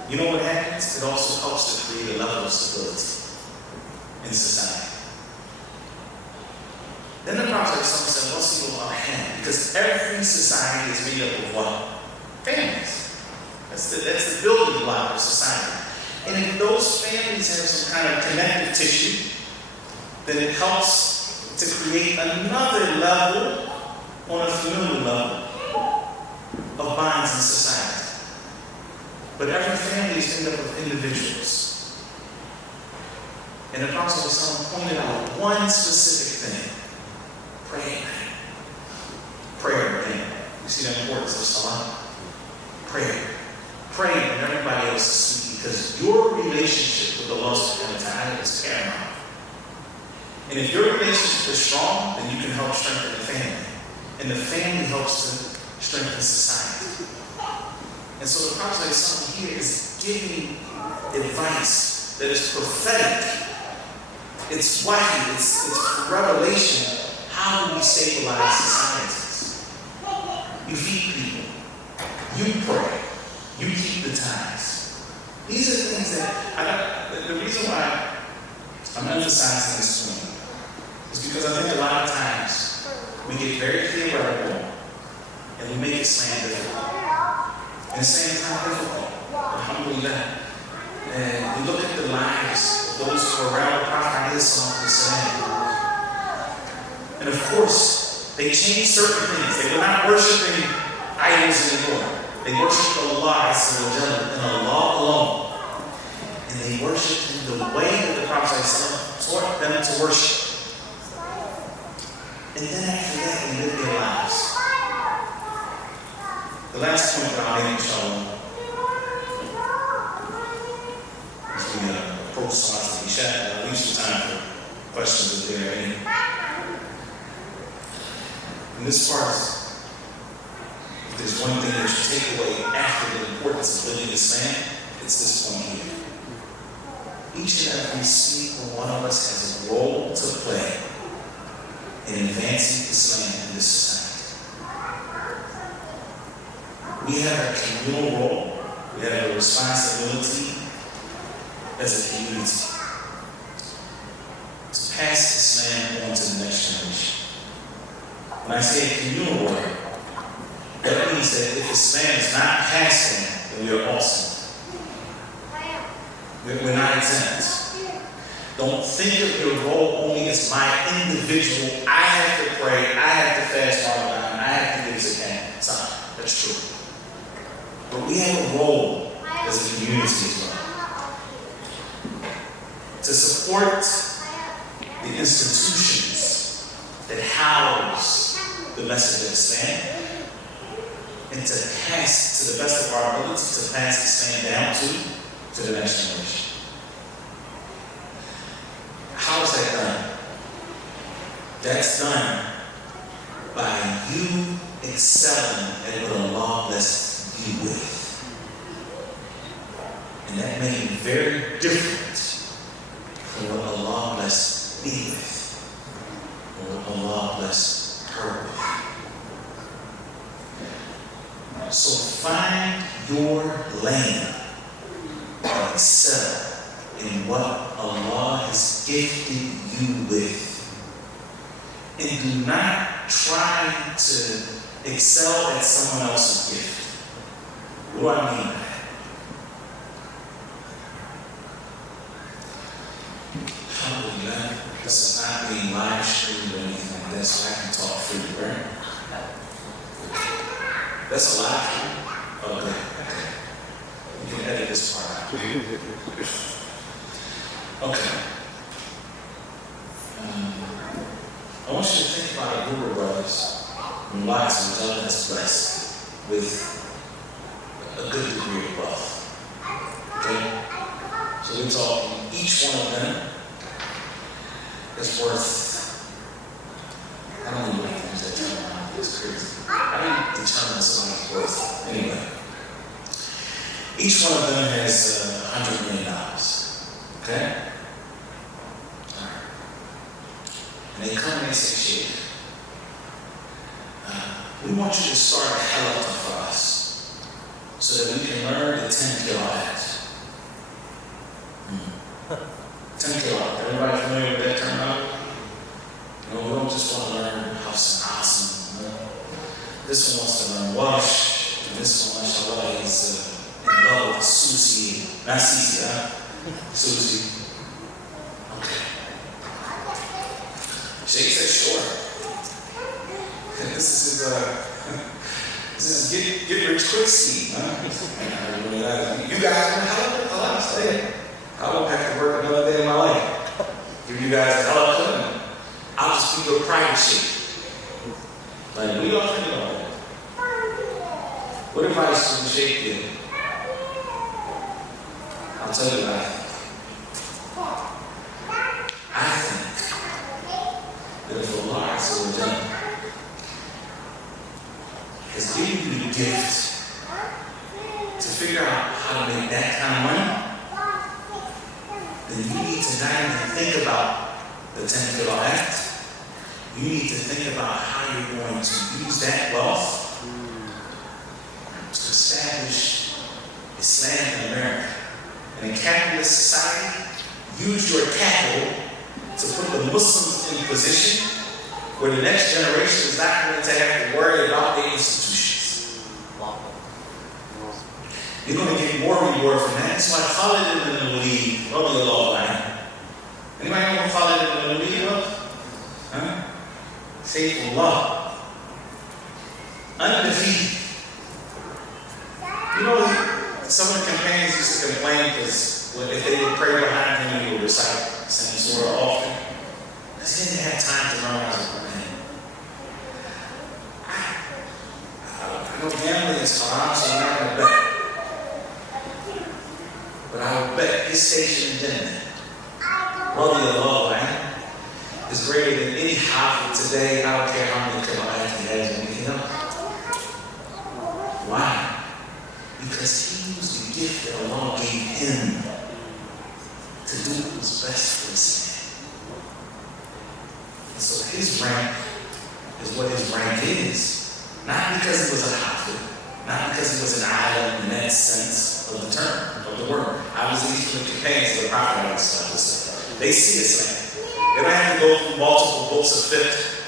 you know what happens? It also helps to create a level of stability in society. Then the Prophet said, what's the Allah hand? Because every society is made up of what? Families. That's the building block of society. And if those families have some kind of connective tissue, then it helps to create another level on a familial level of bonds in society. But every family is made up of individuals. And the Prophet pointed out one specific thing. Prayer. Prayer again. You see the importance of salah? Prayer. Pray when everybody else is sleeping, because your relationship with Allah subhanahu wa ta'ala is paramount. And if your relationship is strong, then you can help strengthen the family. And the family helps to strengthen society. And so the Prophet here is giving advice that is prophetic. It's wahi, it's revelation. How do we stabilize societies? You feed people. You pray. You keep the ties. These are things that the reason why I'm emphasizing this point is because I think a lot of times we get very theoretical and we make Islam difficult. And the same time difficult. Alhamdulillah. And we look at the lives of those who are around the Prophet ﷺ. And of course, they changed certain things. They were not worshiping idols anymore. They worshiped Allah and Allah alone. And they worshiped in the way that the Prophet taught them to worship. And then after that, they lived their lives. The last point that I'll make, inshallah, as we approach Salat al-Isha, leave some time for questions if there are any. And this part, if there's one thing that you take away after the importance of living Islam, it's this point here. Each and every single one of us has a role to play in advancing Islam in this society. We have a communal role, we have a responsibility as a community to pass Islam on to the next generation. When I say communal work, that means that if Islam is not passed on, then we are awesome. We're not exempt. Don't think of your role only as my individual. I have to pray, I have to fast Ramadan, I have to give zakat. That's true. But we have a role as a community as well. To support the institutions that house the message of Islam, and to pass, to the best of our ability, to pass Islam down to the next generation. How is that done? That's done by you excelling at what Allah blessed you with. And that may be very different from what Allah blessed me with, or what Allah blessed her with. So find your lane and excel in what Allah has gifted you with. And do not try to excel at someone else's gift. What do I mean by that? Alhamdulillah, this is not being live streamed or anything like that, so I can talk freely, right? That's a live stream? Oh, good. Okay. You can edit this part out. Okay. I want you to think about a group of brothers whose lives which Allah has blessed with a good degree of wealth. Okay? So we're talking, each one of them is worth, I don't even like things that term, it's crazy. I didn't determine somebody's worth anyway. Each one of them has $100 million. Okay? Alright. And they come and they say, Sheikh, we want you to start a halaqah for us so that we can learn the 10 qira'at. 10 qira'at. Everybody familiar with that terminology? You know, we don't just want to learn Hafs and Asim. No. This one wants to learn Wash, and this one, mashallah, is in love with Susi. Not Sisi, huh? Susi. Okay. Sheikh said, sure. This is get rich quick scheme, huh? You guys want halakha? Stay. I won't have to work another day in my life. Give you guys a halakha, and I'll just be your private sheikh. Like, we don't think about that. What advice would the sheikh give? I'll tell you what I think. I think that if Allah has given you the gift to figure out how to make that kind of money, then you need to not even think about the 10 qira'at. You need to think about how you're going to use that wealth to establish Islam in America. And in capitalist society, use your capital to put the Muslims in a position where the next generation is not going to have to worry about the institutions. You're going to get more reward from that. That's why Khalid ibn al-Walid, radiyallahu anhu. Anybody know what Khalid ibn al-Walid was? Huh? Sayyidullah. Undefeated. You know, some of the companions used to complain because if they would pray behind him, he would recite the same surah often. Because he didn't have time to memorize the Quran. I know gambling is haram, so I'm not going to bet. But I would bet his station in Jannah, radiyallahu anhu, is greater than any hafiz today. I don't care how many qira'at he has or anything else. Why? Because he used the gift that Allah gave him to do what was best for Islam. And so his rank is what his rank is. Not because he was a hafiz, not because he was an alim in that sense of the term, of the word. Obviously, he's from the companions of the Prophet. They see Islam. They don't have to go through multiple books of fiqh.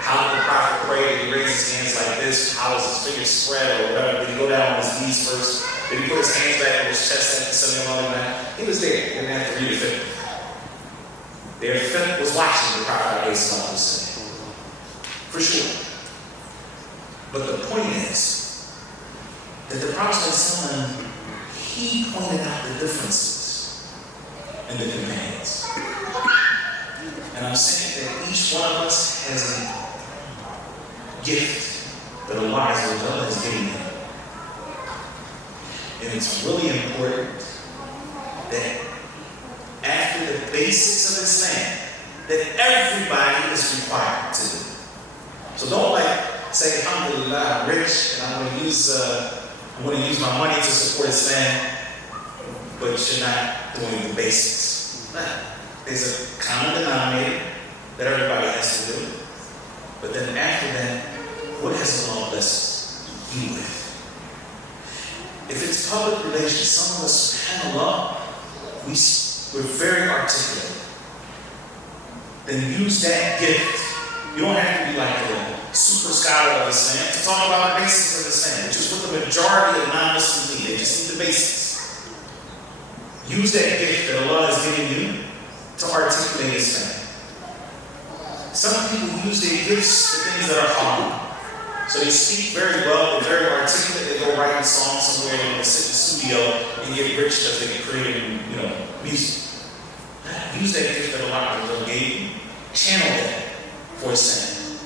How did the Prophet pray? Did he raise his hands like this? How was his fingers spread? Or whatever? Did he go down on his knees first? Did he put his hands back on his chest like something like that? He was there. He didn't have to read the fiqh. Their fiqh was watching the Prophet, for sure. But the point is that the Prophet, he pointed out the differences in the companions. And I'm saying that each one of us has a gift that Allah has given him. And it's really important that after the basics of Islam, that everybody is required to do. So don't say, alhamdulillah, I'm rich and I'm going to use my money to support Islam, but you're not doing the basics. There's a common denominator that everybody has to do. But then after that, what has Allah blessed you with? If it's public relations, some of us, subhanAllah, we're very articulate. Then use that gift. You don't have to be like a super scholar of Islam to talk about the basics of Islam, which is what the majority of non-Muslims need. They just need the basics. Use that gift that Allah has given you to articulate Islam. Some people use their gifts for things that are haram. So they speak very well, they're very articulate, they go write a song somewhere, they sit in the studio and get rich because they created, music. Use that gift that Allah gave you. Channel that for Islam.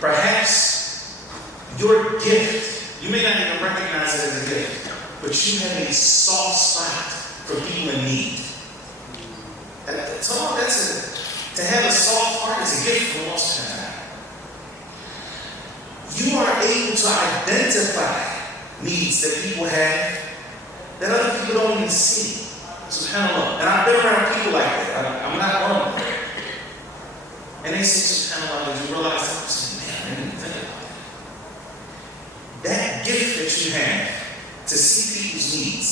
Perhaps your gift, you may not even recognize it as a gift, but you have a soft spot for people in need. To have a soft heart is a gift from Allah subhanahu wa ta'ala. You are able to identify needs that people have that other people don't even see. SubhanAllah. And I've been around people like that. I'm not one of them. And they say, SubhanAllah, did you realize that? I'm saying, man, I didn't think about that. That gift that you have to see people's needs,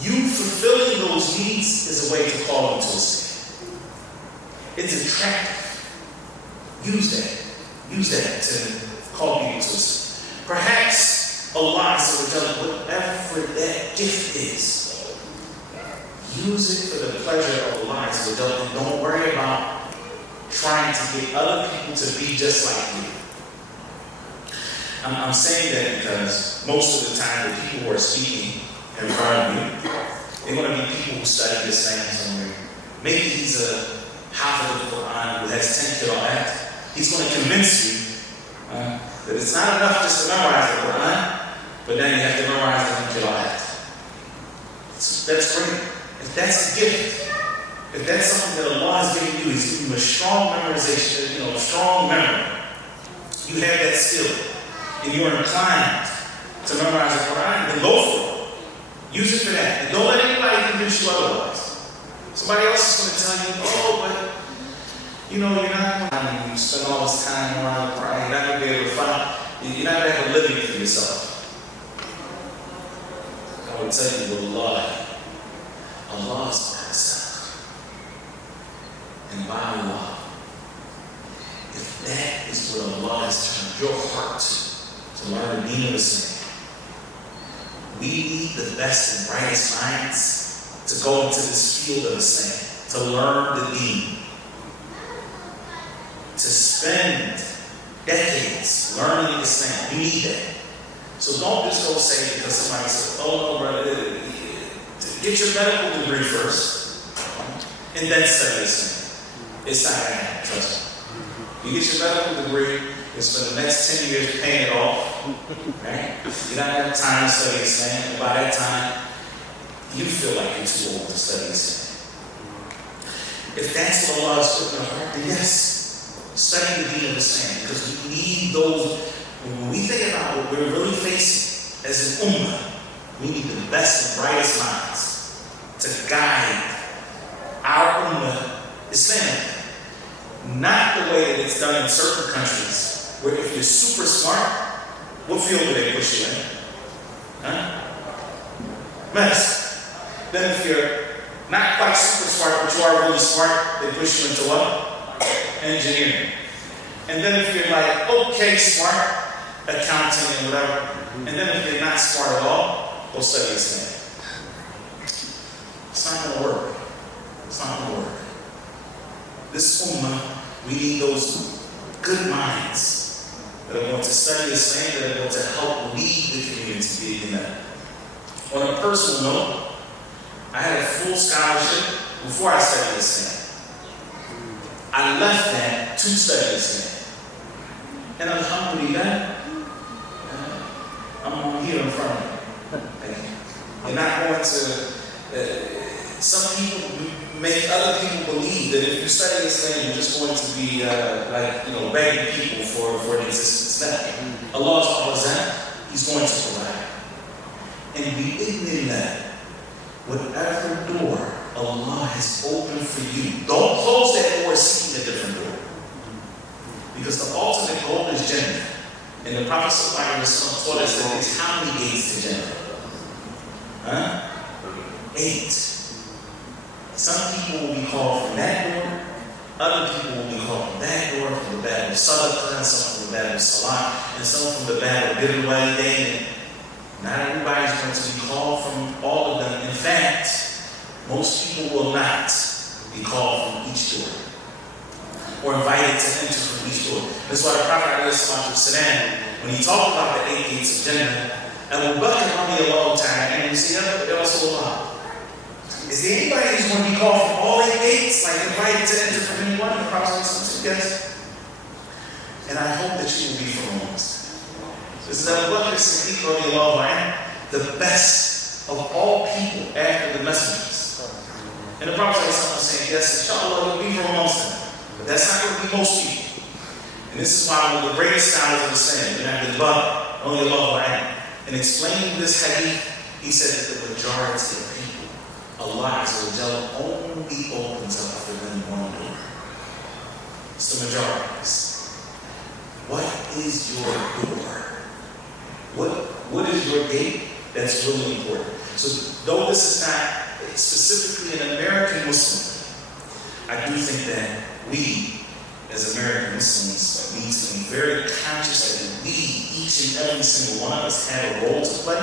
you fulfilling those needs is a way to call them to Islam. It's attractive. Use that to call people to Islam. Perhaps Allah, whatever that gift is, use it for the pleasure of Allah, and don't worry about trying to get other people to be just like you. I'm saying that because most of the time the people who are speaking in front of you, they're going to be people who study Islam somewhere. Maybe he's a Hafiz of the Quran who has 10 qira'at. He's going to convince you that it's not enough just to memorize the Quran, but then you have to memorize the qira'at. That's great. If that's a gift, if that's something that Allah has given you, He's given you a strong memorization, a strong memory. You have that skill, and you're inclined to memorize the Quran, then go for it. Use it for that. And don't let anybody convince you otherwise. Somebody else is going to tell you, but you're not going to spend all this time around the Quran. You're not going to be able to you're not going to have a living for yourself. I would tell you, Allah is by Himself. And by Allah, if that is what Allah has turned your heart to learn the meaning of Islam, we need the best and brightest minds to go into this field of Islam, to learn the deen, to spend decades learning Islam. You need that. So don't just go say because somebody said, no, brother, get your medical degree first, and then study Islam. It's not going to happen, trust me. You get your medical degree, you spend the next 10 years paying it off, right? You're not going to have time to study Islam, and by that time, you feel like you're too old to study Islam. If that's what Allah has put in your heart, then yes, study the deen of Islam, because we need those. When we think about what we're really facing as an ummah, we need the best and brightest minds to guide our ummah Islamically. Not the way that it's done in certain countries, where if you're super smart, what field do they push you in? Medicine. Then if you're not quite super smart, but you are really smart, they push you into what? Engineering. And then if you're like, okay, smart, accounting and whatever. And then if you're not smart at all, go study Islam. It's not going to work. It's not going to work. This ummah, we need those good minds that are going to study Islam, that are going to help lead the community in that. On a personal note, I had a full scholarship before I studied Islam. I left that to study Islam. And alhamdulillah, I'm here in front of you. You're not going to, some people make other people believe that if you study Islam, you're just going to be begging people for an existence. Now, Allah's always He's going to provide. And bi-idhnillah, whatever door Allah has opened for you, don't close that door seeking a different door. Because the ultimate goal is Jannah. And the Prophet ﷺ taught us that there's how many gates to Jannah? Huh? 8. Some people will be called from that door. Other people will be called from that door, from the bab of Sadaqah, and some from the bab of Salah, and some from the bab of Birr Walidain. Not everybody's going to be called from all of them. In fact, most people will not be called from each door or invited to enter from each door. That's why the Prophet ﷺ, when he talked about the 8 gates of Jannah, Abu Bakr radiallahu ta'ala, and he said, Ya Rasulullah, is there anybody who's going to be called from all 8 gates, like invited to enter from any one? And the Prophet said, yes. And I hope that you will be from amongst them. This is Abu Bakr Siddiq radiallahu anhu, the best of all people after the messengers. And the Prophet was saying, yes, inshallah, you'll be from amongst them. But that's not going to be most people. And this is why one of the greatest scholars of Islam, Ibn Abdul radiallahu anhu, in explaining this hadith, he said that the majority of people, Allah Azza wa Jalla only opens up for them one door. It's the majorities. What is your door? What is your gate? That's really important. So though this is not specifically an American Muslim, I do think that we, as American Muslims, need to be very conscious that we, each and every single one of us, have a role to play,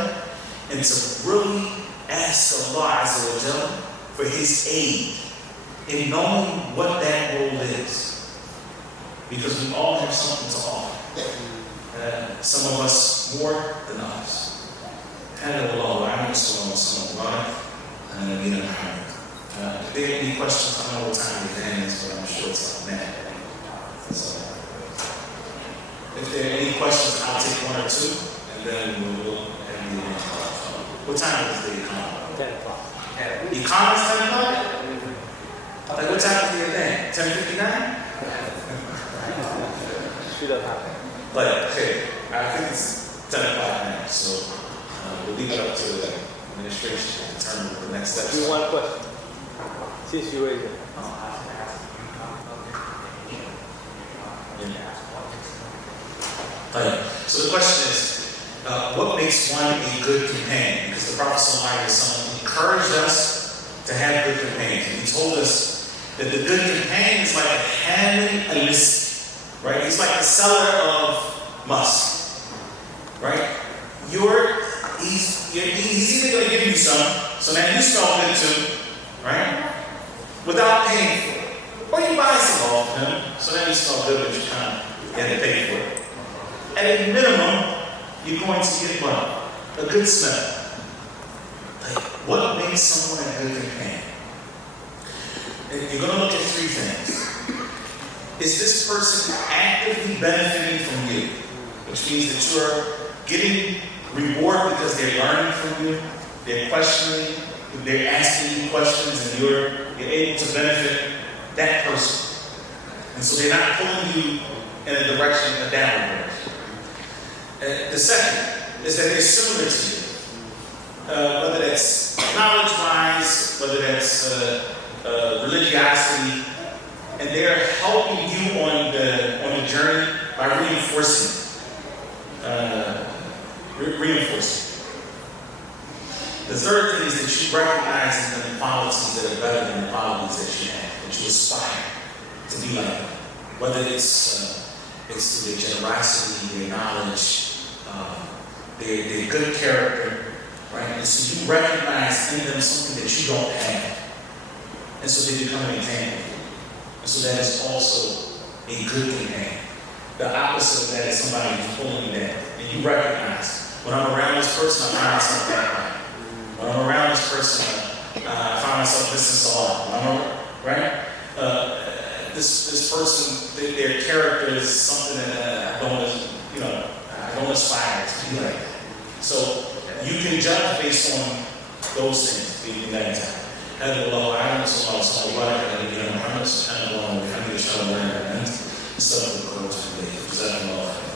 and to really ask Allah Azza wa Jalla for His aid in knowing what that role is. Because we all have something to offer. Some of us more than others. If there are any questions, I don't know what time the day is, but I'm sure it's like that. So, if there are any questions, I'll take 1 or 2, and then we'll have the event. What time is the economy? 10 o'clock. Economy's 10 o'clock? Like what time is the event? 10:59? Should have happened. But okay, I think it's 10 o'clock now, so we'll leave it up to the administration to determine the next steps. Do one question. Since you raised it. So the question is, what makes one a good companion? Because the Prophet ﷺ encouraged us to have good companions. And he told us that the good companion is like a hamid al-misk, right? He's like the seller of musk, right? He's either going to give you some, so now you smell good too, right? Without paying for it. Or you buy some off of him, so now you smell good, but you kind of had to pay for it. At a minimum, you're going to get what? A good smell. Like, what makes someone a good companion? And you're going to look at 3 things. Is this person actively benefiting from you? Which means that you're getting reward because they're learning from you, they're questioning, they're asking you questions, and you're able to benefit that person. And so they're not pulling you in a direction, a downward direction. The second is that they're similar to you. Whether that's knowledge-wise, whether that's religiosity, and they're helping you on the journey by reinforcing. The third thing is that you recognize the qualities that are better than the qualities that you have, that you aspire to be like them. Whether it's their generosity, their knowledge, their good character, right? And so you recognize in them something that you don't have. And so they become an example. And so that is also a good companion. The opposite of that is somebody who's pulling you down. And you recognize, when I'm around this person, I find myself that way. When I'm around this person, I find myself listening to Allah. Right? This person, their character is something that I don't aspire to be like. So you can judge based on those things. هذا الله أعلم صلى الله عليه وعلى نبينا محمد سبحانه الله وبحمده أشهد أن لا إله إلا أنت أستغفرك وأتوب إليك جزاكم الله خيرا.